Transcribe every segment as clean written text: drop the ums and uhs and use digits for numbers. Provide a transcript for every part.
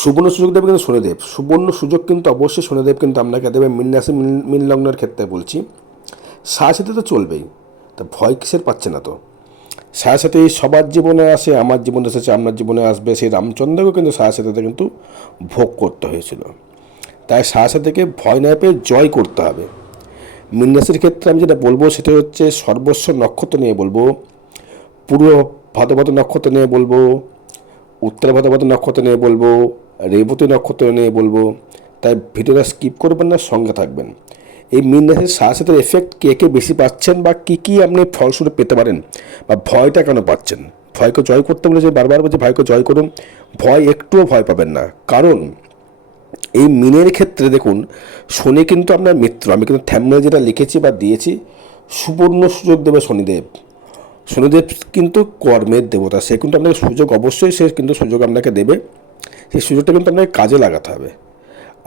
সুবর্ণ সুযোগ দেবে কিন্তু শনিদেব। সুবর্ণ সুযোগ কিন্তু অবশ্যই শনিদেব কিন্তু আপনাকে দেবে মীন রাশি মীন লগ্নের ক্ষেত্রে বলছি। সাথে তো চলবেই, তা ভয় কিসের পাচ্ছে না তো। সাথে সবার জীবনে আসে, আমার জীবনে এসেছে, আপনার জীবনে আসবে। সেই রামচন্দ্রকেও কিন্তু সাথে কিন্তু ভোগ করতে হয়েছিল। তাই সাথে ভয় না পেয়ে জয় করতে হবে। মীন রাশির ক্ষেত্রে আমি যেটা বলবো সেটা হচ্ছে সর্বস্ব নক্ষত্র নিয়ে বলবো, পূর্ব ভাদ্রপদ নক্ষত্র নিয়ে বলবো, উত্তর ভাদ্রপদ নক্ষত্র নিয়ে বলবো, রেবতী নক্ষত্র নিয়ে বলবো। তাই ভিডিওটা স্কিপ করবেন না, সঙ্গে থাকবেন। এই মীন রাশির সাথে এফেক্ট কে কে বেশি পাচ্ছেন বা কী কী আপনি ফলস্বরূপ পেতে পারেন, বা ভয়টা কেন পাচ্ছেন। ভয়কে জয় করতে বলেছে, বারবার বলছে ভয়কে জয় করুন। ভয় একটুও ভয় পাবেন না, কারণ এই মিনের ক্ষেত্রে দেখুন শনি কিন্তু আপনার মিত্র। আমি কিন্তু থ্যাম্বনেলে যেটা লিখেছি বা দিয়েছি, সুবর্ণ সুযোগ দেবে শনিদেব। শনিদেব কিন্তু কর্মের দেবতা, সে কিন্তু আপনাকে সুযোগ, অবশ্যই সে কিন্তু সুযোগ আপনাকে দেবে। সেই সুযোগটা কিন্তু আপনাকে কাজে লাগাতে হবে।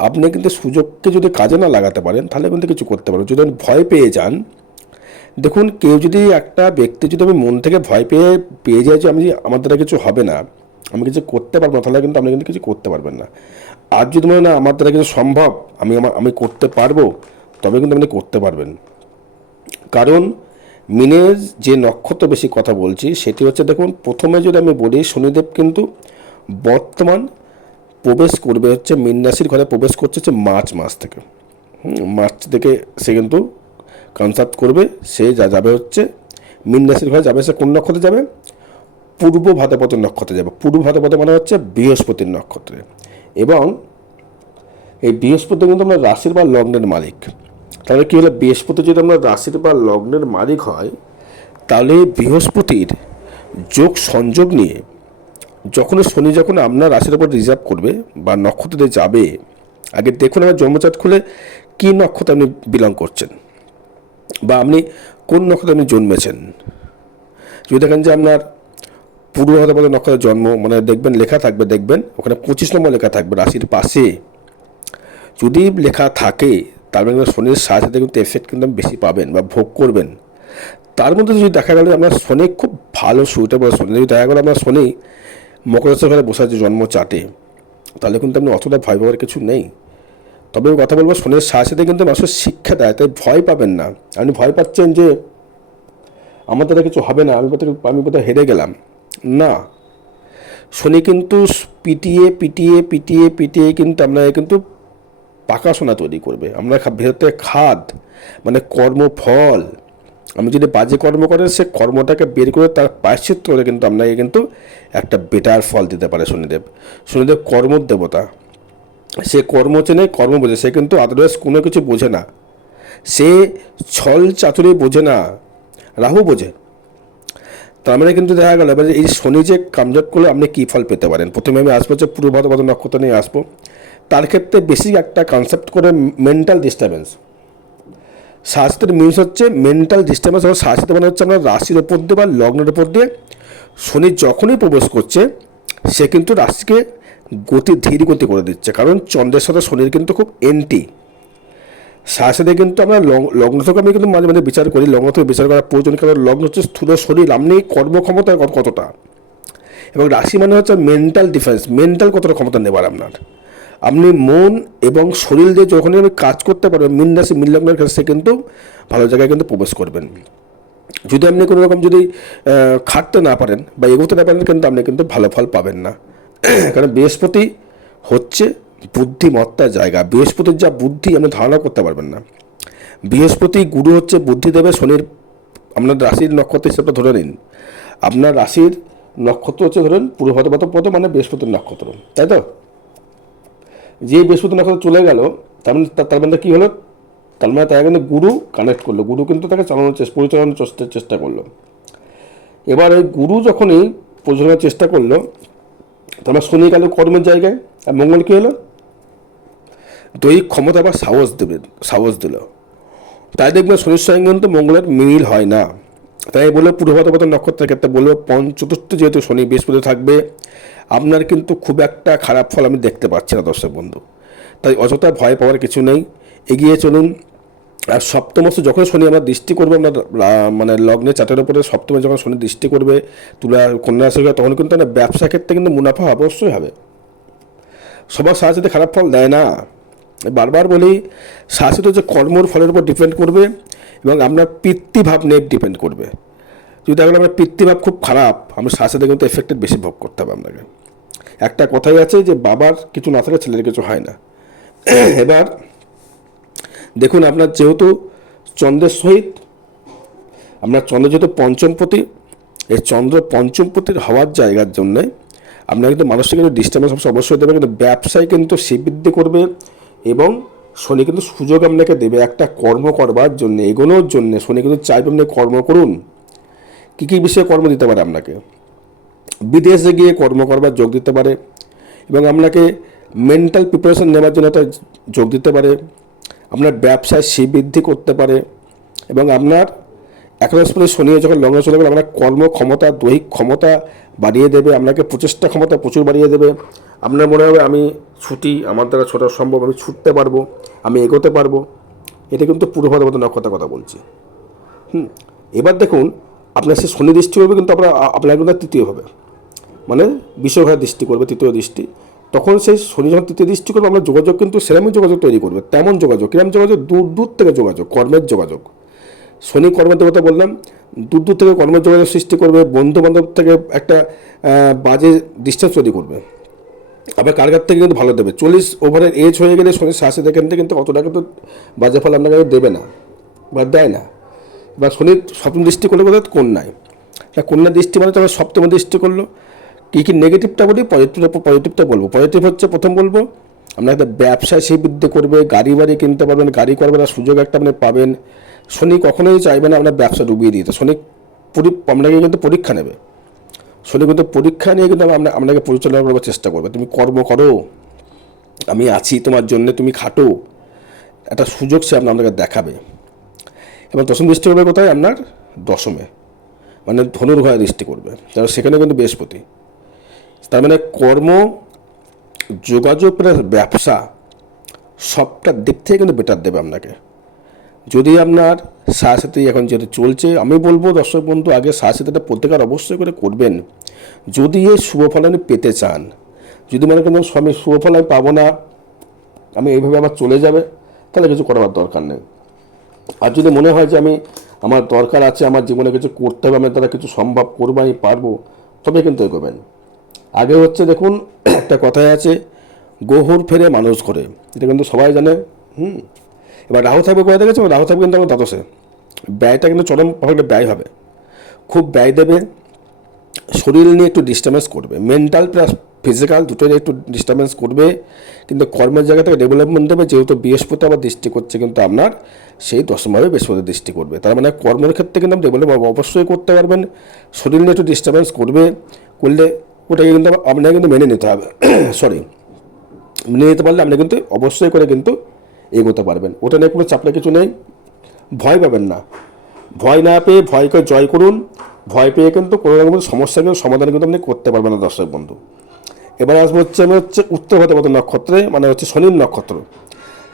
আপনি কিন্তু সুযোগকে যদি কাজে না লাগাতে পারেন তাহলে কিন্তু কিছু করতে পারবেন। যদি আপনি ভয় পেয়ে যান, দেখুন কেউ যদি, একটা ব্যক্তি যদি আমি মন থেকে ভয় পেয়ে যায় যে আমার দ্বারা কিছু হবে না, আমি কিছু করতে পারবো না, তাহলে কিন্তু আপনি কিন্তু কিছু করতে পারবেন না। আর যদি মনে না আমার দ্বারা কিছু সম্ভব, আমি করতে পারবো, তবে কিন্তু আপনি করতে পারবেন। কারণ মিনের যে নক্ষত্র বেশি কথা বলছি সেটি হচ্ছে, দেখুন প্রথমে যদি আমি বলি, শনিদেব কিন্তু বর্তমান প্রবেশ করবে হচ্ছে মীন রাশির ঘরে, প্রবেশ করছে হচ্ছে মার্চ মাস থেকে। মার্চ থেকে সে কিন্তু কনসাপ্ট করবে। সে যাবে হচ্ছে মীন রাশির ঘরে যাবে। সে কোন নক্ষত্রে যাবে? পূর্ব ভাদ্রপদ নক্ষত্রে যাবে। পূর্ব ভাদ্রপদ মানে হচ্ছে বৃহস্পতির নক্ষত্রে। এবং এই বৃহস্পতি কিন্তু আমরা রাশির বা লগ্নের মালিক। তাহলে কী হলো, বৃহস্পতি যদি আমরা রাশির বা লগ্নের মালিক হয়, তাহলে বৃহস্পতির যোগ সংযোগ নিয়ে যখন আপনার রাশির উপর রিজার্ভ করবে বা নক্ষত্রে যাবে, আগে দেখুন আমার জন্মচার্ট খুলে কী নক্ষত্রে আপনি বিলং করছেন, বা আপনি কোন নক্ষত্রে আপনি জন্মেছেন। যদি দেখেন যে আপনার পূর্ব ভাদ্রপদ নক্ষত্রের জন্ম, মানে দেখবেন লেখা থাকবে, দেখবেন ওখানে 25 নম্বর লেখা থাকবে রাশির পাশে। যদি লেখা থাকে তার মানে শনির সাথে কিন্তু এফেক্ট কিন্তু বেশি পাবেন বা ভোগ করবেন। তার মধ্যে যদি দেখা গেল আপনার শনি খুব ভালো সুইটেবল শনি, যদি দেখা গেলো আপনার শনি মকর রাশির ঘরে বসে আছে জন্ম চাটে, তাহলে কিন্তু আপনি অতটা ভয় পাওয়ার কিছু নেই। তবে কথা বলবো, শনির সাথে কিন্তু মানুষের শিক্ষা দেয়, তাই ভয় পাবেন না। আপনি ভয় পাচ্ছেন যে আমার দ্বারা কিছু হবে না, আমি কোথাও হেরে গেলাম, না। শনি কিন্তু পিটিয়ে পিটিয়ে পিটিয়ে পিটিয়ে কিন্তু আপনাকে কিন্তু পাকা সোনা তৈরি করবে। আমরা ভেতরে খাদ, মানে কর্মফল। আমি যদি বাজে কর্ম করেন, সে কর্মটাকে বের করে তার প্রায়শ্চিত্ত করে কিন্তু আপনাকে কিন্তু একটা বেটার ফল দিতে পারে শনিদেব। শনিদেব কর্মর দেবতা, সে কর্ম চেনে, কর্ম বোঝে। সে কিন্তু আদারওয়াইজ কোনো কিছু বোঝে না। সে ছল চাতুরি বোঝে না, রাহু বোঝে। তার মানে কিন্তু দেখা গেল এবার এই শনি যে কামজাত করলে আপনি কী ফল পেতে পারেন। প্রথমে আমি আসবো হচ্ছে পূর্ব ভাদ্রপদ নক্ষত্র নিয়ে আসবো। তার ক্ষেত্রে বেশি একটা কনসেপ্ট করে মেন্টাল ডিস্টারবেন্স। শাস্ত্রের মিনস হচ্ছে মেন্টাল ডিস্টারবেন্স। এবং শাস্ত্র মানে হচ্ছে আপনার রাশির ওপর দিয়ে বা লগ্নের ওপর দিয়ে শনি যখনই প্রবেশ করছে, সে কিন্তু রাশিকে ধীর গতি করে দিচ্ছে। কারণ চন্দ্রের সাথে শনির কিন্তু খুব এন্টি। সাথে কিন্তু আমরা লগ্ন থেকে আমি কিন্তু মাঝে মাঝে বিচার করি, লগ্ন থেকে বিচার করার প্রয়োজন। কারণ লগ্ন হচ্ছে স্থূল শরীর, আপনি কর্মক্ষমতা কতটা, এবং রাশি মানে হচ্ছে মেন্টাল ডিফেন্স, মেন্টাল কতটা ক্ষমতা নেবার আপনার। আপনি মন এবং শরীর দিয়ে যখনই আপনি কাজ করতে পারবেন, মীন রাশি মীন লগ্নের ক্ষেত্রে সে কিন্তু ভালো জায়গায় কিন্তু প্রবেশ করবেন। যদি আপনি কোনো রকম যদি খাটতে না পারেন বা এগোতে না পারেন, কিন্তু আপনি কিন্তু ভালো ফল পাবেন না। কারণ বৃহস্পতি হচ্ছে বুদ্ধিমত্তার জায়গা। বৃহস্পতির যা বুদ্ধি আপনি ধারণা করতে পারবেন না। বৃহস্পতি গুরু হচ্ছে বুদ্ধি দেবে। শনির আপনার রাশির নক্ষত্র হিসেবে ধরে নিন, আপনার রাশির নক্ষত্র হচ্ছে ধরেন পূর্ব ভাদ্রপদ, মানে বৃহস্পতির নক্ষত্র, তাই তো? যে বৃহস্পতি নক্ষত্র চলে গেল, তার মানে কী হলো, তার মানে তাকে কিন্তু গুরু কানেক্ট করলো। গুরু কিন্তু তাকে পরিচালনার চেষ্টা করলো। এবার ওই গুরু যখনই পরিচালনার চেষ্টা করলো, তোমার শনি গেল কর্মের জায়গায়, আর মঙ্গল কী হলো, দৈহিক ক্ষমতা বা সাহস দিল। তাই দেখবেন শনির সঙ্গে কিন্তু মঙ্গলের মিল হয় না। তাই বলে পূর্ব ভাদ্রপদ নক্ষত্রের ক্ষেত্রে বলবো, চতুর্থ যেহেতু শনি বৃহস্পতি থাকবে, আপনার কিন্তু খুব একটা খারাপ ফল আমি দেখতে পাচ্ছি না দর্শক বন্ধু। তাই অযথা ভয় পাওয়ার কিছু নেই, এগিয়ে চলুন। আর সপ্তমস্থ যখন শনি আমরা দৃষ্টি করবে, আমরা মানে লগ্নে চাটের উপরে সপ্তমে যখন শনি দৃষ্টি করবে তুলা কন্যা রাশি, তখন কিন্তু ব্যবসা ক্ষেত্রে কিন্তু মুনাফা অবশ্যই হবে। সবার সাথে খারাপ ফল দেয় না। বারবার বলি, সাথে যে কর্মর ফলের উপর ডিপেন্ড করবে এবং আপনার পিতৃভাব নিয়ে ডিপেন্ড করবে। যদি এখন আপনার পিতৃভাব খুব খারাপ, আপনার সাথে কিন্তু এফেক্টেড বেশি ভোগ করতে হবে আপনাকে। একটা কথাই আছে যে বাবার কিছু না থাকলে ছেলের কিছু হয় না। এবার দেখুন, আপনার যেহেতু চন্দ্রের সহিত আপনার চন্দ্র যেহেতু পঞ্চমপতি, এই চন্দ্র পঞ্চমপতির হওয়ার জায়গার জন্যে আপনার কিন্তু মানুষকে কিন্তু ডিস্টার্বেন্স অবশ্যই দেবে, কিন্তু ব্যবসায় কিন্তু শ্রীবৃদ্ধি করবে এবং শনি কিন্তু সুযোগ আপনাকে দেবে একটা কর্ম করবার জন্য, এগোনোর জন্য। শনি কিন্তু চাইবে আপনি কর্ম করুন। কী কী বিষয়ে কর্ম দিতে পারে আপনাকে? বিদেশে গিয়ে কর্ম করবার যোগ দিতে পারে এবং আপনাকে মেন্টাল প্রিপারেশন নেওয়ার জন্য একটা যোগ দিতে পারে। আপনার ব্যবসায় শ্রীবৃদ্ধি করতে পারে এবং আপনার একাদশপতি শনি যখন লগ্ন চলে গেলে আপনার কর্মক্ষমতা, দৈহিক ক্ষমতা বাড়িয়ে দেবে, আপনাকে প্রচেষ্টা ক্ষমতা প্রচুর বাড়িয়ে দেবে। আপনার মনে হবে আমি ছুটি, আমার দ্বারা ছোটা সম্ভব, আমি ছুটতে পারবো, আমি এগোতে পারবো। এটা কিন্তু পূর্বভাদ্রপদ নক্ষত্রের কথা বলছি। এবার দেখুন, আপনার সে শনি দৃষ্টি করবে কিন্তু আপনার কিন্তু তৃতীয় হবে, মানে বিষয়ঘাত দৃষ্টি করবে, তৃতীয় দৃষ্টি। তখন সেই শনি যখন তৃতীয় দৃষ্টি করবে, আমরা যোগাযোগ কিন্তু সেরকমই যোগাযোগ তৈরি করবে। তেমন যোগাযোগ, কিরম যোগাযোগ? দূর দূর থেকে যোগাযোগ, কর্মের যোগাযোগ। শনি কর্মের দেবতা বললাম, দূর দূর থেকে কর্মের যোগাযোগ সৃষ্টি করবে। বন্ধু বান্ধব থেকে একটা বাজে ডিস্টেন্স তৈরি করবে। আবার কারগার থেকে কিন্তু ভালো দেবে। 40 ওভারের এজ হয়ে গেলে শনি শাসে দেখেন থেকে কিন্তু অতটা কিন্তু বাজে ফল আপনাকে দেবে না বা দেয় না। বা শনির সপ্তম দৃষ্টি করলে বোধ হয় কন্যায়, কন্যা দৃষ্টি মানে তবে সপ্তম দৃষ্টি করলো। কী কী নেগেটিভটা বলি, পজিটিভটা বলবো। পজিটিভ হচ্ছে, প্রথম বলবো আপনাকে ব্যবসায় শ্রীবৃদ্ধি করবে, গাড়ি বাড়ি কিনতে পারবেন, গাড়ি করবার সুযোগ একটা আপনি পাবেন। শনি কখনোই চাইবে না আপনার ব্যবসা ডুবিয়ে দিতে। শনি আপনাকে কিন্তু পরীক্ষা নেবে। শনি কিন্তু পরীক্ষা নিয়ে কিন্তু আপনাকে পরিচালনা করবার চেষ্টা করবে। তুমি কর্ম করো, আমি আছি তোমার জন্য, তুমি খাটো, একটা সুযোগ সে আপনাকে দেখাবে। এবং দশম দৃষ্টি করবে কোথায়? আপনার দশমে, মানে ধনুর্ঘরে দৃষ্টি করবে, তাহলে সেখানে কিন্তু বৃহস্পতি। তার মানে কর্ম, যোগাযোগ প্লাস ব্যবসা সবটার দিক থেকে কিন্তু বেটার দেবে আপনাকে। যদি আপনার সাথে এখন যেটা চলছে, আমি বলবো দর্শক বন্ধু, আগে সাথেটা প্রত্যেকের অবশ্যই করে করবেন যদি এই শুভফল আপনি পেতে চান। যদি মনে করেন স্বামী শুভফল আমি পাবো না, আমি এইভাবে আমার চলে যাবে, তাহলে কিছু করার দরকার নেই। আর যদি মনে হয় যে আমার দরকার আছে, আমার জীবনে কিছু করতে হবে, আমার দ্বারা কিছু সম্ভব করবো, আমি পারবো, তবে কিন্তু এগোবেন। আগে হচ্ছে দেখুন, একটা কথাই আছে, গোহর ফেরে মানুষ করে, এটা কিন্তু সবাই জানে। এবার রাহু থাকবে কোথায় দেখেছে? রাহু থাকবে কিন্তু আমার দ্বাদশে। ব্যয়টা কিন্তু চরমভাবে ব্যয় হবে, খুব ব্যয় দেবে। শরীর নিয়ে একটু ডিস্টার্বেন্স করবে, মেন্টাল প্লাস ফিজিক্যাল দুটোই একটু ডিস্টার্বেন্স করবে। কিন্তু কর্মের জায়গা থেকে ডেভেলপমেন্ট দেবে, যেহেতু বৃহস্পতি আবার দৃষ্টি করছে কিন্তু আপনার সেই দশমভাবে বৃহস্পতি দৃষ্টি করবে। তার মানে কর্মের ক্ষেত্রে কিন্তু আপনি ডেভেলপ অবশ্যই করতে পারবেন। শরীর নিয়ে একটু ডিস্টার্বেন্স করলে ওটাকে কিন্তু আপনাকে কিন্তু মেনে নিতে হবে। মেনে নিতে পারলে আপনি কিন্তু অবশ্যই করে কিন্তু এগোতে পারবেন। ওটা নিয়ে কোনো চাপলে কিছু নেই, ভয় পাবেন না। ভয় না পেয়ে ভয়কে জয় করুন। ভয় পেয়ে কিন্তু কোনো রকমের সমস্যার কিন্তু সমাধান কিন্তু আপনি করতে পারবেন না দর্শক বন্ধু। এবার আসবো আমি উত্তর ভাদ্রপদ নক্ষত্রে, মানে হচ্ছে শনির নক্ষত্র।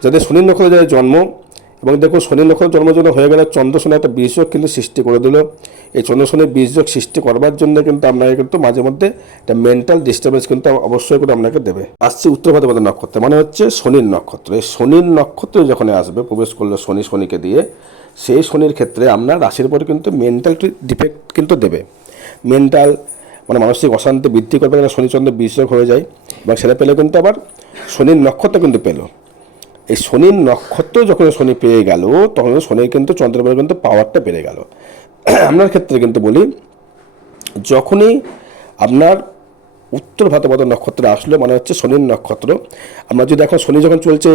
যাদের শনির নক্ষত্রে যাদের জন্ম, এবং দেখুন শনির নক্ষত্রে জন্মের জন্য হয়ে গেলে চন্দ্র শনি একটা বীজযোগ কিন্তু সৃষ্টি করে দিল। এই চন্দ্র শনির বীজযোগ সৃষ্টি করবার জন্য কিন্তু আপনাকে কিন্তু মাঝে মধ্যে একটা মেন্টাল ডিস্টার্বেন্স কিন্তু অবশ্যই করে আপনাকে দেবে। আসছে উত্তর ভাদ্রপদ নক্ষত্রে, মানে হচ্ছে শনির নক্ষত্র। এই শনির নক্ষত্রে যখন আসবে, প্রবেশ করলো শনিকে দিয়ে, সেই শনির ক্ষেত্রে আপনার রাশির উপরে কিন্তু মেন্টাল ডিফেক্ট কিন্তু দেবে। মেন্টাল মানে মানসিক অশান্তি বৃদ্ধি করবে, কেন শনিচন্দ্র বীজযোগ হয়ে যায়। এবং সেটা পেলে কিন্তু আবার শনির নক্ষত্র কিন্তু পেল। এই শনির নক্ষত্র যখন শনি পেয়ে গেল, তখন শনির কিন্তু চন্দ্রের উপরে কিন্তু পাওয়ারটা বেড়ে গেল। আপনার ক্ষেত্রে কিন্তু বলি, যখনই আপনার উত্তর ভাদ্রপদ নক্ষত্র আসলো, মানে হচ্ছে শনির নক্ষত্র, আমরা যদি এখন শনি যখন চলছে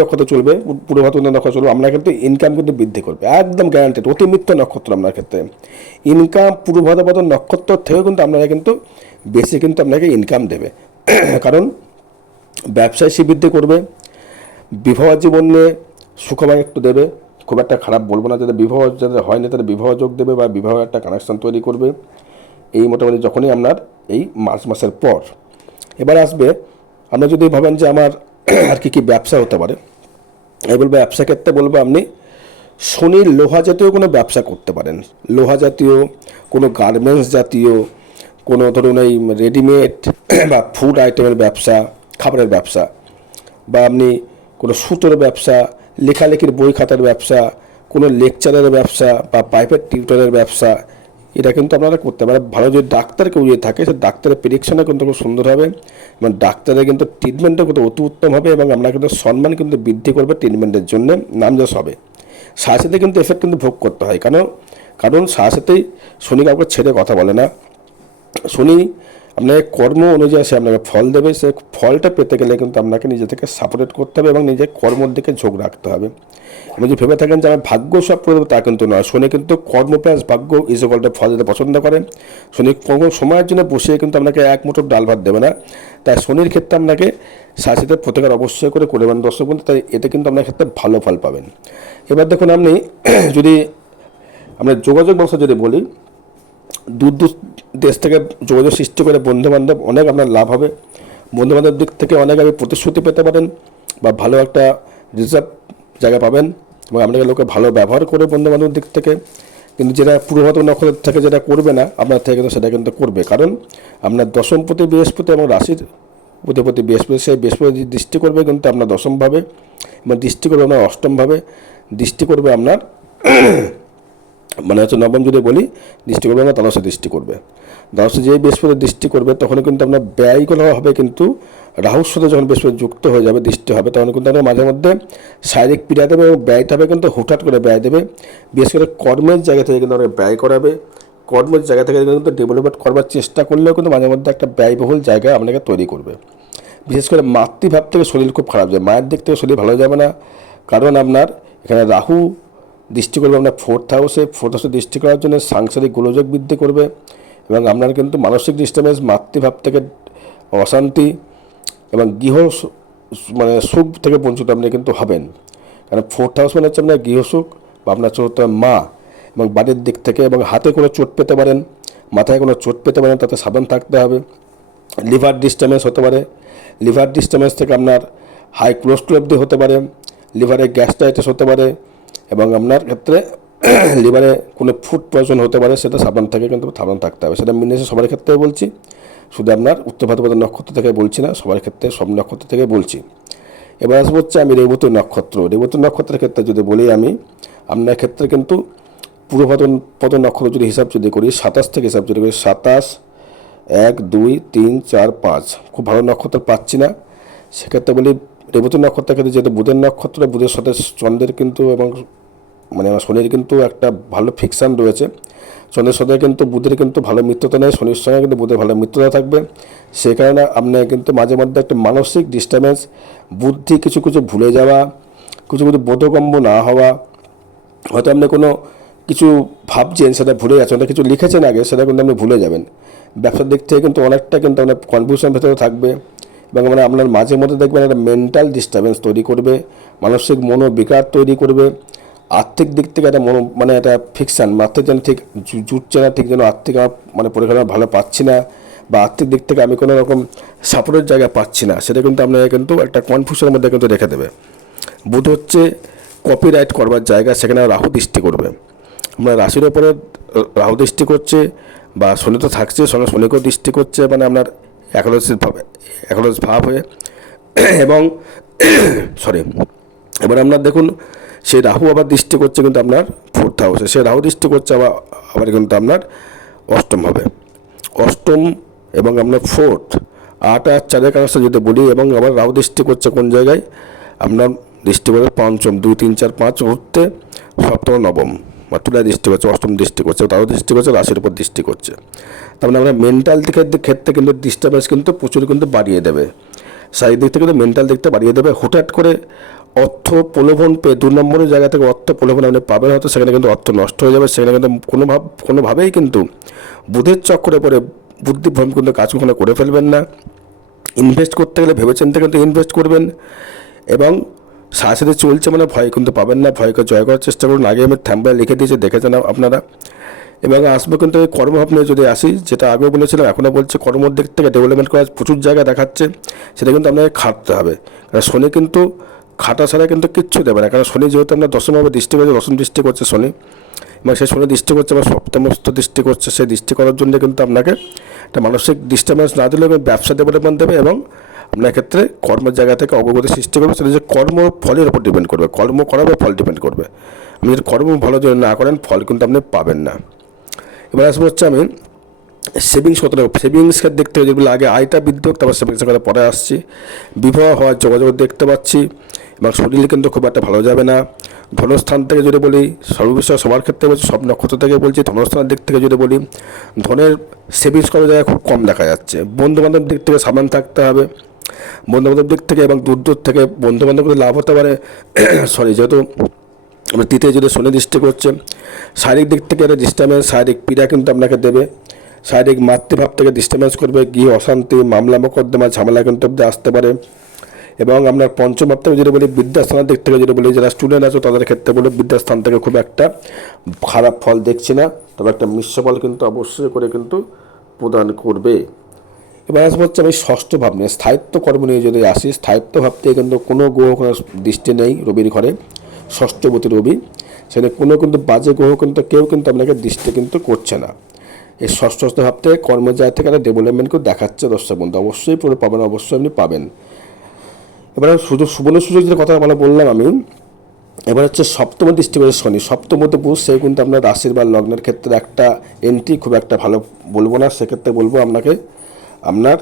নক্ষত্র চলবে, পূর্ব ভাদ্রপদ নক্ষত্র চলবে, আপনার কিন্তু ইনকাম কিন্তু বৃদ্ধি করবে, একদম গ্যারান্টেড। অতিমিত্র নক্ষত্র আপনার ক্ষেত্রে ইনকাম পূর্ব ভাদ্রপদ নক্ষত্র থেকেও কিন্তু আপনাকে কিন্তু বেশি কিন্তু আপনাকে ইনকাম দেবে। কারণ ব্যবসায় শ্রীবৃদ্ধি করবে, বিবাহ জীবনে সুখময় একটু দেবে, খুব একটা খারাপ বলবো না। যাদের বিবাহ যাদের হয়নি তাদের বিবাহ যোগ দেবে বা বিবাহ একটা কানেকশান তৈরি করবে। এই মোটামুটি যখনই আপনার এই মার্চ মাসের পর। এবার আসবে, আমরা যদি ভাবেন যে আমার আর কি ব্যবসা হতে পারে, এই বলবো ব্যবসা ক্ষেত্রে বলবো আপনি শনির লোহা জাতীয় কোনো ব্যবসা করতে পারেন। লোহা জাতীয় কোনো গার্মেন্টস জাতীয় কোনো, ধরুন এই রেডিমেড বা ফুড আইটেমের ব্যবসা, খাবারের ব্যবসা, বা আপনি কোনো সুতোর ব্যবসা, লেখালেখির বই খাতার ব্যবসা, কোনো লেকচারের ব্যবসা বা প্রাইভেট টিউটরের ব্যবসা, এটা কিন্তু আপনারা করতে পারেন। ভালো যদি ডাক্তার কেউ যদি থাকে, সে ডাক্তারের প্রেডিকশনও কিন্তু খুব সুন্দর হবে এবং ডাক্তারের কিন্তু ট্রিটমেন্টও কিন্তু অতি উত্তম হবে এবং আপনার কিন্তু সম্মান কিন্তু বৃদ্ধি করবে ট্রিটমেন্টের জন্য, নামযশ হবে। সাথে সাথে কিন্তু এফেক্ট কিন্তু ভোগ করতে হয়, কারণ সাথে সাথেই শনি কাউকে ছেড়ে কথা বলে না। শনি আপনাকে কর্ম অনুযায়ী সে আপনাকে ফল দেবে। সে ফলটা পেতে গেলে কিন্তু আপনাকে নিজে থেকে সাপোর্ট করতে হবে এবং নিজের কর্মর দিকে ঝোঁক রাখতে হবে। আপনি যদি ভেবে থাকেন যে আমার ভাগ্য সব করে দেবে, তা কিন্তু নয়। শনি কিন্তু কর্ম প্লাস ভাগ্য ইজকলটা ফল দিতে পছন্দ করে। শনি কোনো সময়ের জন্য বসিয়ে কিন্তু আপনাকে এক মুঠো ডাল ভাত দেবে না। তাই শনির ক্ষেত্রে আপনাকে সাথে প্রতিকার অবশ্যই করে করবেন দর্শক বন্ধু, তাই এতে কিন্তু আপনার ক্ষেত্রে ভালো ফল পাবেন। এবার দেখুন, আপনি যদি আমরা যোগাযোগ ব্যবস্থা যদি বলি, দূর দূর দেশ থেকে যোগাযোগ সৃষ্টি করে বন্ধুবান্ধব অনেক আপনার লাভ হবে। বন্ধুবান্ধব দিক থেকে অনেক আপনি প্রতিশ্রুতি পেতে পারেন বা ভালো একটা রিজার্ভ জায়গা পাবেন এবং আপনাকে লোকে ভালো ব্যবহার করে বন্ধুবান্ধব দিক থেকে। কিন্তু যেটা পূর্বভাদ্র নক্ষত্র থেকে যেটা করবে না আপনার থেকে, কিন্তু সেটা কিন্তু করবে, কারণ আপনার দশমপতি বৃহস্পতি এবং রাশির প্রতি বৃহস্পতি, সেই বৃহস্পতি দৃষ্টি করবে কিন্তু আপনার দশমভাবে এবং দৃষ্টি করবে আপনার অষ্টমভাবে, দৃষ্টি করবে আপনার মানে হচ্ছে নবম যদি বলি, দৃষ্টি করবে আমরা দ্বাদশে দৃষ্টি করবে। দ্বাদশে যেই বৃহস্পতি দৃষ্টি করবে তখন কিন্তু আপনার ব্যয়গুলো হবে, কিন্তু রাহুর সাথে যখন বৃহস্পতি যুক্ত হয়ে যাবে, দৃষ্টি হবে, তখন কিন্তু আপনার মাঝে মধ্যে শারীরিক পীড়া দেবে এবং ব্যয়টা হবে কিন্তু হুটহাট করে ব্যয় দেবে। বিশেষ করে কর্মের জায়গা থেকে কিন্তু আপনাকে ব্যয় করাবে। কর্মের জায়গা থেকে কিন্তু ডেভেলপমেন্ট করবার চেষ্টা করলেও কিন্তু মাঝে মধ্যে একটা ব্যয়বহুল জায়গা আপনাকে তৈরি করবে। বিশেষ করে মাতৃভাব থেকে শরীর খুব খারাপ যায়, মায়ের দিক থেকে শরীর ভালো যাবে না, কারণ আপনার এখানে রাহু দৃষ্টি করবে আপনার ফোর্থ হাউসে দৃষ্টি করার জন্য সাংসারিক গোলযোগ বৃদ্ধি করবে এবং আপনার কিন্তু মানসিক ডিস্টার্বেন্স, মাতৃভাব থেকে অশান্তি এবং মানে সুখ থেকে বঞ্চিত আপনি কিন্তু হবেন। কারণ ফোর্থ হাউস মানে হচ্ছে আপনার গৃহসুখ বা আপনার চতুর্থ মা এবং বাড়ির দিক থেকে, এবং হাতে কোনো চোট পেতে পারেন, মাথায় কোনো চোট পেতে পারেন, তাতে সাবধান থাকতে হবে। লিভার ডিস্টার্বেন্স হতে পারে, লিভার ডিস্টার্বেন্স থেকে আপনার হাই কোলেস্ট্রল অবধি হতে পারে, লিভারে গ্যাস্ট্রাইটিস হতে পারে এবং আপনার ক্ষেত্রে লিভারে কোনো ফুড পয়জন হতে পারে, সেটা সাবধান থেকে কিন্তু সাবধান থাকতে হবে। সেটা মিনেছে সবার ক্ষেত্রে বলছি, শুধু আপনার উত্তর ভাদ্রপদ নক্ষত্র থেকে বলছি না, সবার ক্ষেত্রে সব নক্ষত্র থেকে বলছি। এবার আসবো হচ্ছে আমি রেবতী নক্ষত্র। রেবতী নক্ষত্রের ক্ষেত্রে যদি বলি, আমি আপনার ক্ষেত্রে কিন্তু পূর্ব পদ নক্ষত্র যদি হিসাব যদি করি, 27 থেকে হিসাব যদি করি, 27, 1, 2, 3, 4, 5, খুব ভালো নক্ষত্র পাচ্ছি না। সেক্ষেত্রে বলি রেবতী নক্ষত্রের ক্ষেত্রে যেহেতু বুধের নক্ষত্র, বুধের সাথে চন্দ্রের কিন্তু এবং মানে শনির কিন্তু একটা ভালো ফিকশান রয়েছে। চন্দ্রের সাথে কিন্তু বুধের কিন্তু ভালো মিত্রতা নেই, শনির সঙ্গে কিন্তু বুধের ভালো মিত্রতা থাকবে। সেই কারণে আপনি কিন্তু মাঝে মধ্যে একটা মানসিক ডিস্টার্বেন্স, বুদ্ধি কিছু কিছু ভুলে যাওয়া, কিছু কিছু বোধগম্য না হওয়া, হয়তো আপনি কোনো কিছু ভাবছেন সেটা ভুলে যাচ্ছেন, ওটা কিছু লিখেছেন আগে সেটা কিন্তু আপনি ভুলে যাবেন। ব্যবসার দিক থেকে কিন্তু অনেকটা কিন্তু আপনার কনফিউশন ভেতরে থাকবে এবং মানে আপনার মাঝে মধ্যে দেখবেন একটা মেন্টাল ডিস্টার্বেন্স তৈরি করবে, মানসিক মনোবিকার তৈরি করবে। আর্থিক দিক থেকে একটা মানে একটা ফিকশান, আর্থিক যেন ঠিক জুটছে না, ঠিক যেন আর্থিক মানে পরিকাঠামো ভালো পাচ্ছি না বা আর্থিক দিক থেকে আমি কোনো রকম সাপোর্টের জায়গা পাচ্ছি না, সেটা কিন্তু আপনাকে কিন্তু একটা কনফিউশনের মধ্যে কিন্তু রেখে দেবে। বুধ হচ্ছে কপিরাইট করবার জায়গা, সেখানে রাহু দৃষ্টি করবে। আপনার রাশির ওপরে রাহু দৃষ্টি করছে বা শনি তো থাকছে, সঙ্গে শনিকেও দৃষ্টি করছে, মানে আপনার একাদশ ভাব হয়ে এবং এবার আপনার দেখুন সেই রাহু আবার দৃষ্টি করছে কিন্তু আপনার ফোর্থ হাউসে, সে রাহু দৃষ্টি করছে আবার কিন্তু আপনার অষ্টম হবে, অষ্টম এবং আপনার ফোর্থ, 8 আর 4 কাছে যদি বলি, এবং আবার রাহু দৃষ্টি করছে কোন জায়গায়, আপনার দৃষ্টি করে পঞ্চম, 2, 3, 4, 5 উঠতে, সপ্তম, নবম বা তুলায় দৃষ্টি করছে, অষ্টম দৃষ্টি করছে, তারও দৃষ্টি করছে, রাশির উপর দৃষ্টি করছে। তার মানে আমরা মেন্টাল দিকের ক্ষেত্রে কিন্তু ডিস্টার্বেন্স কিন্তু প্রচুর কিন্তু বাড়িয়ে দেবে, শারীরিক দিক থেকে কিন্তু মেন্টাল দিকটা বাড়িয়ে দেবে। হুটহাট করে অর্থ প্রলোভন পেয়ে 2 নম্বরের জায়গা থেকে অর্থ প্রলোভন আপনি পাবেন, হয়তো সেখানে কিন্তু অর্থ নষ্ট হয়ে যাবে, সেখানে কিন্তু কোনোভাবেই কিন্তু বুধের চক্করে পড়ে বুদ্ধিভ্রম কিন্তু কাজ কখনো করে ফেলবেন না। ইনভেস্ট করতে গেলে ভেবেচিন্তে কিন্তু ইনভেস্ট করবেন এবং সাথে চলছে মানে ভয় কিন্তু পাবেন না, ভয়কে জয় করার চেষ্টা করুন। আগে আমি থাম্বনেলে লিখে দিয়েছি, দেখেছেন আপনারা। এবং আসবো কিন্তু এই কর্মভাব নিয়ে যদি আসি, যেটা আগেও বলেছিলাম এখনও বলছি, কর্মর দিক থেকে ডেভেলপমেন্ট করার প্রচুর জায়গা দেখাচ্ছে, সেটা কিন্তু আপনাকে খাটতে হবে। কারণ শনি কিন্তু খাটা ছাড়া কিন্তু কিচ্ছু দেবে না, কারণ শনি যেহেতু আপনার দশমভাবে দৃষ্টি করছে, দশম দৃষ্টি করছে শনি, এবং সেই শনি দৃষ্টি করছে বা সপ্তমস্ত দৃষ্টি করছে, সেই দৃষ্টি করার জন্য কিন্তু আপনাকে একটা মানসিক ডিস্টার্বেন্স না দিলেও ব্যবসা ডেভেলপমেন্ট দেবে এবং আপনার ক্ষেত্রে কর্মের জায়গা থেকে অগ্রগতি সৃষ্টি করবে, সেটা যে কর্ম ফলের উপর ডিপেন্ড করবে, কর্ম করাবে ফল ডিপেন্ড করবে। আপনি যদি কর্ম ভালো যদি না করেন ফল কিন্তু আপনি পাবেন না। এবার আসবো হচ্ছে আমি সেভিংস কত টাকা, সেভিংসের দিক থেকে যেগুলো আগে আয়টা বৃদ্ধি হোক, তারপর সেভিংসের কথা পরে আসছি। বিবাহ হওয়ার যোগাযোগ দেখতে পাচ্ছি, এবং শরীর কিন্তু খুব একটা ভালো যাবে না। ধনস্থান থেকে যদি বলি, সর্ববিষয় সবার ক্ষেত্রে বলছি, সব নক্ষত্র থেকে বলছি, ধনস্থানের দিক থেকে যদি বলি, ধনের সেভিংস করার জায়গায় খুব কম দেখা যাচ্ছে। বন্ধুবান্ধব দিক থেকে সাবধান থাকতে হবে, বন্ধুবান্ধব দিক থেকে এবং দূর দূর থেকে বন্ধুবান্ধবদের লাভ হতে পারে। সরি, যেহেতু আমরা তৃতীয় যদি শনি দৃষ্টি করছে, শারীরিক দিক থেকে একটা ডিস্টার্বেন্স, শারীরিক পীড়া কিন্তু আপনাকে দেবে। শারীরিক মাতৃভাব থেকে ডিস্টার্বেন্স করবে, গৃহ অশান্তি, মামলা মোকদ্দমা, ঝামেলা কিন্তু আসতে পারে। এবং আপনার পঞ্চম ভাব থেকে যদি বলি, বিদ্যাস্থানের দিক থেকে যদি বলি, যারা স্টুডেন্ট আছে তাদের ক্ষেত্রে বলে বিদ্যাস্থান থেকে খুব একটা খারাপ ফল দেখছি না, তবে একটা মিশ্র ফল কিন্তু অবশ্যই করে কিন্তু প্রদান করবে। এবার আসবো হচ্ছে আমি ষষ্ঠ ভাব নিয়ে, স্থায়িত্ব কর্ম নিয়ে যদি আসি, স্থায়িত্ব ভাব থেকে কিন্তু কোনো গ্রহ কোনো দৃষ্টি নেই রবির ঘরে, ষষ্ঠপতি রবি, সেখানে কোনো কিন্তু বাজে গ্রহ কিন্তু কেউ কিন্তু আপনাকে দৃষ্টি কিন্তু করছে না। এই ষষ্ঠ ভাব থেকে কর্মের জায়গা থেকে একটা ডেভেলপমেন্ট করে দেখাচ্ছে দর্শক বন্ধু, অবশ্যই পুরো পাবেন, অবশ্যই আপনি পাবেন। এবার সুবর্ণ সুযোগ যে কথা বললাম আমি, এবার হচ্ছে সপ্তম দৃষ্টি করে শনি, সপ্তমতে বুঝ, সে কিন্তু আপনার রাশির বা লগ্নের ক্ষেত্রে একটা এন্ট্রি খুব একটা ভালো বলবো না, সেক্ষেত্রে বলবো আপনাকে আপনার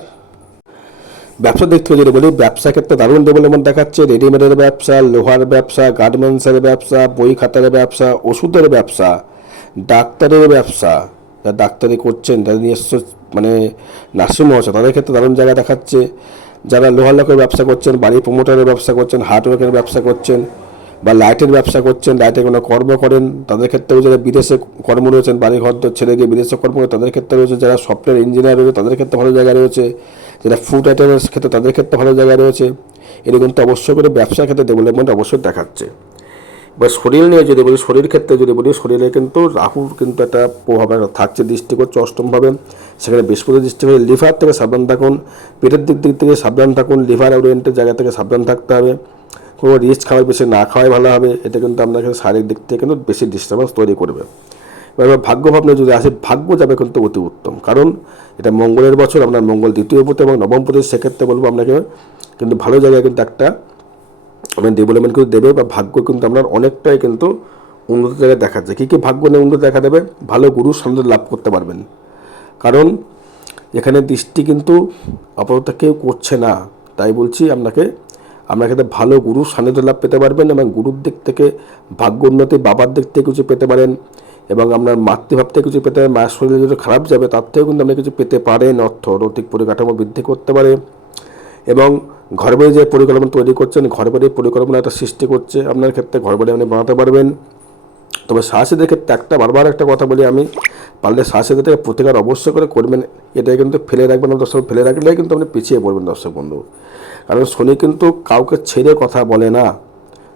ব্যবসার দিক থেকে যদি বলি, ব্যবসার ক্ষেত্রে দারুণ ডেভেলপমেন্ট দেখাচ্ছে। রেডিমেডের ব্যবসা, লোহার ব্যবসা, গার্মেন্টসের ব্যবসা, বই খাতার ব্যবসা, ওষুধের ব্যবসা, ডাক্তারের ব্যবসা, যারা ডাক্তারি করছেন, যারা নিজস্ব মানে নার্সিংহোম আছে তাদের ক্ষেত্রে দারুণ জায়গা দেখাচ্ছে। যারা লোহার লোকের ব্যবসা করছেন, বাড়ি প্রমোটারের ব্যবসা করছেন, হার্ডওয়ার্কের ব্যবসা করছেন, বা লাইটের ব্যবসা করছেন, লাইটে কোনো কর্ম করেন তাদের ক্ষেত্রেও, যারা বিদেশে কর্ম রয়েছেন, বাড়ি ঘর ছেড়ে গিয়ে বিদেশে কর্ম করে তাদের ক্ষেত্রে রয়েছে, যারা সফটওয়্যার ইঞ্জিনিয়ার রয়েছে তাদের ক্ষেত্রে ভালো জায়গা রয়েছে, যারা ফুড আইটেমের ক্ষেত্রে তাদের ক্ষেত্রে ভালো জায়গা রয়েছে। এরকম তো অবশ্যই করে ব্যবসার ক্ষেত্রে ডেভেলপমেন্ট অবশ্যই দেখাচ্ছে। বা শরীর নিয়ে যদি বলি, শরীর ক্ষেত্রে যদি বলি, শরীরে কিন্তু রাহুর কিন্তু একটা প্রভাব থাকছে, দৃষ্টি করছে অষ্টমভাবে, সেখানে বৃহস্পতি দৃষ্টি করে। লিভার থেকে সাবধান থাকুন, পেটের দিক থেকে সাবধান থাকুন, লিভার ওরিয়েন্টেড জায়গা থেকে সাবধান থাকতে হবে। কোনো রিচ খাবার বেশি না খাওয়াই ভালো হবে, এটা কিন্তু আপনাকে শারীরিক দিক থেকে কিন্তু বেশি ডিস্টার্বেন্স তৈরি করবে। এবার ভাগ্য ভাবনা যদি আসে, ভাগ্য যাবে কিন্তু অতি উত্তম, কারণ এটা মঙ্গলের বছর, আপনার মঙ্গল দ্বিতীয় পতি এবং নবম পতি, সেক্ষেত্রে বলবো আপনাকে কিন্তু ভালো জায়গায় কিন্তু একটা আপনার ডেভেলপমেন্ট কিন্তু দেবে, বা ভাগ্য কিন্তু আপনার অনেকটাই কিন্তু উন্নত জায়গায় দেখাচ্ছে। কী কী ভাগ্য নিয়ে উন্নত দেখা দেবে, ভালো গুরু সান্নিধ্য লাভ করতে পারবেন, কারণ এখানে দৃষ্টি কিন্তু আপাতত কেউ করছে না, তাই বলছি আপনাকে, আপনার ক্ষেত্রে ভালো গুরু সান্নিধ্য লাভ পেতে পারবেন, এবং গুরুর দিক থেকে ভাগ্য উন্নতি, বাবার দিক থেকে কিছু পেতে পারেন, এবং আপনার মাতৃভাব থেকে কিছু পেতে পারেন। মায়ের শরীরে যদি খারাপ যাবে তার থেকেও কিন্তু আপনি কিছু পেতে পারেন, অর্থনৈতিক পরিকাঠামো বৃদ্ধি করতে পারে, এবং ঘর বাড়ি যে পরিকল্পনা তৈরি করছেন, ঘর বাড়ির পরিকল্পনা একটা সৃষ্টি করছে আপনার ক্ষেত্রে, ঘর বাড়ি আপনি বানাতে পারবেন। তবে সাহসীদের ক্ষেত্রে বারবার একটা কথা বলি আমি, পারলে সাহসীদের থেকে প্রতিকার অবশ্যই করে করবেন, এটাই কিন্তু ফেলে রাখবেন না দর্শক, ফেলে রাখলেই কিন্তু আপনি পিছিয়ে পড়বেন দর্শক বন্ধু। কারণ শনি কিন্তু কাউকে ছেড়ে কথা বলে না,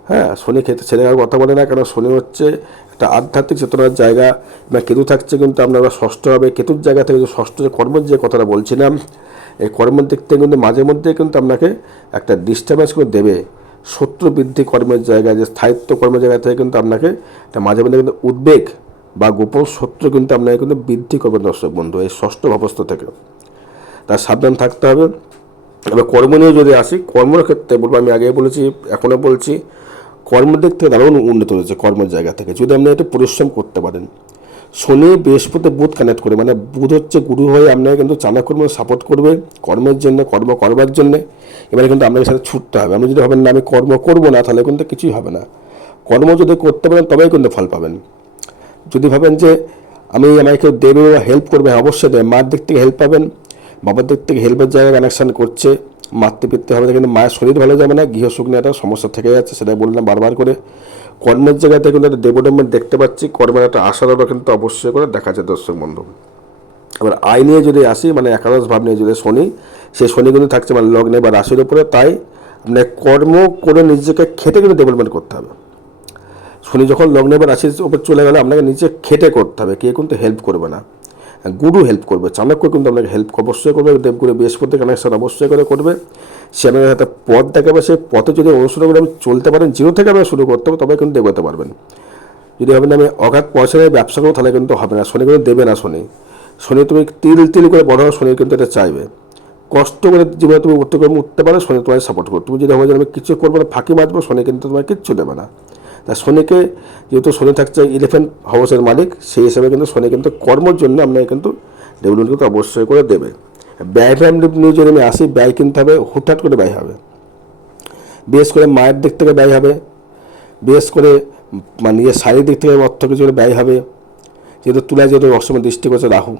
হ্যাঁ, শনি ক্ষেত্রে ছেড়ে কাউকে কথা বলে না, কারণ শনি হচ্ছে একটা আধ্যাত্মিক চেতনার জায়গা, বা কেতু থাকছে কিন্তু আপনার ষষ্ঠ হবে, কেতুর জায়গা থেকে যে ষষ্ঠ যে কর্মের যে কথাটা বলছিলাম, এই কর্মের দিক থেকে কিন্তু মাঝে মধ্যে কিন্তু আপনাকে একটা ডিস্টার্বেন্স করে দেবে। শত্রু বৃদ্ধি কর্মের জায়গায়, যে স্থায়িত্ব কর্মের জায়গা থেকে কিন্তু আপনাকে একটা মাঝে মধ্যে কিন্তু উদ্বেগ বা গোপন শত্রু কিন্তু আপনাকে কিন্তু বৃদ্ধি করবে দর্শক বন্ধু, এই ষষ্ঠ ভাবস্থ থেকে, তার সাবধান থাকতে হবে। এবার কর্ম নিয়ে যদি আসি, কর্মের ক্ষেত্রে বলবো, আমি আগে বলেছি এখনও বলছি, কর্মের দিক থেকে দারুণ উন্নত হয়েছে কর্মের জায়গা থেকে, যদি আপনি একটু পরিশ্রম করতে পারেন। শনি বৃহস্পতি বুধ কানেক্ট করে, মানে বুধ হচ্ছে গুরু হয়ে আপনাকে কিন্তু চাণক্যের মধ্যে সাপোর্ট করবে কর্মের জন্য, কর্ম করবার জন্যে। এবারে কিন্তু আপনাকে সাথে ছুটতে হবে, আপনি যদি ভাবেন না আমি কর্ম করবো না, তাহলে কিন্তু কিছুই হবে না। কর্ম যদি করতে পারেন তবেই কিন্তু ফল পাবেন। যদি ভাবেন যে আমাকে কেউ দেবে বা হেল্প করবে, অবশ্যই দেবে, মার দিক থেকে হেল্প পাবেন, বাবার দিক থেকে হেল্পের জায়গায় কানেকশান করছে, মাতৃপিতৃ হবে, কিন্তু মায়ের শরীর ভালো যাবে না, গৃহসুখ নিয়ে একটা সমস্যা থেকে যাচ্ছে, সেটাই বললাম বারবার করে। কর্মের জায়গাতে কিন্তু একটা ডেভেলপমেন্ট দেখতে পাচ্ছি, কর্মের একটা আশার কিন্তু অবশ্যই করে দেখা যায় দর্শক বন্ধু। এবার আয় নিয়ে যদি আসি, মানে একাদশ ভাব নিয়ে যদি শনি, সেই শনি কিন্তু থাকছে মানে লগ্নে বা রাশির উপরে, তাই আপনার কর্ম করে নিজেকে খেটে কিন্তু ডেভেলপমেন্ট করতে হবে। শনি যখন লগ্নে বা রাশির উপর চলে গেলে আপনাকে নিজে খেটে করতে হবে, কে কিন্তু হেল্প করবে না, গুরু হেল্প করবে, চাণক্য কিন্তু আপনাকে হেল্প অবশ্যই করবে, দেবগুরু বৃহস্পতি কানেকশন অবশ্যই করে করবে, সে আপনাকে একটা পথ দেখাবে, সেই পথে যদি অনুসরণ করে আপনি চলতে পারেন, জিরো থেকে আপনাকে শুরু করতে হবে, তবে কিন্তু এগোতে পারবেন। যদি ভাবেন আমি অগাধ পয়সা নিয়ে ব্যবসা করবো, তাহলে কিন্তু হবে না, শনি কিন্তু দেবে না। শনি তুমি তিল তিল করে বড় শনি কিন্তু এটা চাইবে, কষ্ট করে জীবনে তুমি উঠতে পারো, শনি তোমায় সাপোর্ট করো। তুমি যদি হবে যে আমি কিছু করবো না, ফাঁকি মারবো, শনি কিন্তু তোমায় কিচ্ছু দেবে না। তা শনিকে, যেহেতু শনি থাকছে 11 হাউসের মালিক, সেই হিসাবে কিন্তু শনি কিন্তু কর্মের জন্য আপনাকে কিন্তু ডেভেলপমেন্ট কিন্তু অবশ্যই করে দেবে। ব্যয় নিয়ে যদি আমি আসি, ব্যয় কিনতে হবে, হুটহাট করে ব্যয় হবে। বিশেষ করে মায়ের দিক থেকে ব্যয় হবে, বিশেষ করে নিজের শারীরিক দিক থেকে অর্থ কিছু ব্যয় হবে। যেহেতু তুলায় যেহেতু অষ্টমে দৃষ্টি করছে রাহু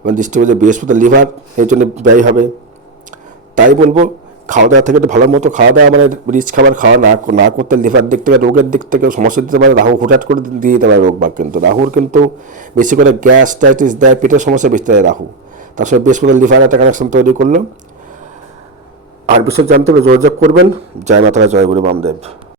এবং দৃষ্টি করছে বৃহস্পতি, লিভার, এই জন্য ব্যয় হবে। তাই বলবো খাওয়া দাওয়া থেকে একটু ভালো মতো খাওয়া দাওয়া, মানে রিচ খাবার খাওয়া না করতে, লিভার দিক থেকে, রোগের দিক থেকে সমস্যা দিতে পারে। রাহু হুটহাট করে দিয়ে দিতে পারে রোগ বাগ, কিন্তু রাহুর কিন্তু বেশি করে গ্যাস্ট্রাইটিস দেয়, পেটের সমস্যা বেশি দেয় রাহু। তার সঙ্গে বৃহস্পতি লিভার একটা কানেকশন তৈরি করলো। আর বিশেষ জানতে হবে যোগাযোগ করবেন। জয় মাতারা, জয় গুরু বামদেব।